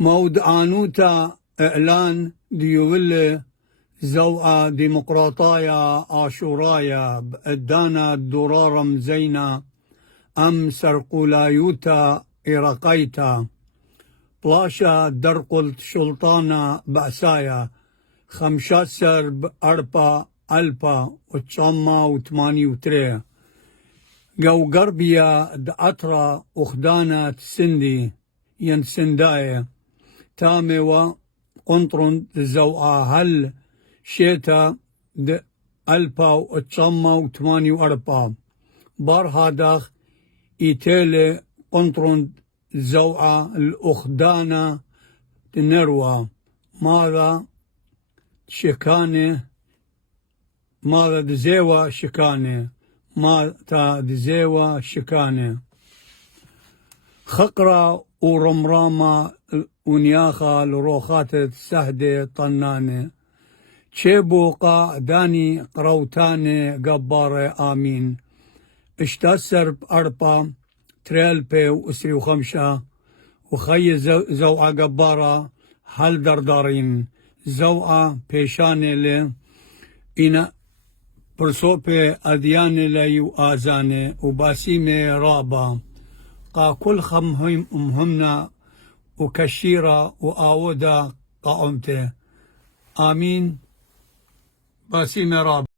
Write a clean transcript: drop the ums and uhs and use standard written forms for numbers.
مودعانوتا إعلان ديولة زوء ديمقراطايا آشورايا بأدانا الدرارم زينا أم سرقولايوتا إراقيتا بلاشا درقلت شلطانا بأسايا 15 بأربا ألبا وتشاما وثماني وتري جو غربيا دأترا أخدانا تسندي ينسندايا تاموا قنطرن زوءا هل شيتا د ألبا وتشاما وثماني وأربا بار هاداخ إيتيلي قنطرن زوعة الأخدانة تنروى ماذا شكانه ماذا دزيوة شكانه ماذا دزيوة شكانه خقرة ورمرامة ونياخة لروخات السهدة طنانة تشيبو قا داني قروتاني قبارة آمين اشتسر بأربا تريلبي وأسري وخمشة وخي زوعة قبارة هل دردارين زوعة بيشاني لي إنا برسوبي أدياني لي وآزاني وباسيمي رابا قا كل خمهم أمهمنا وكشيرة وآودا قاومته آمين باسيمي رابا.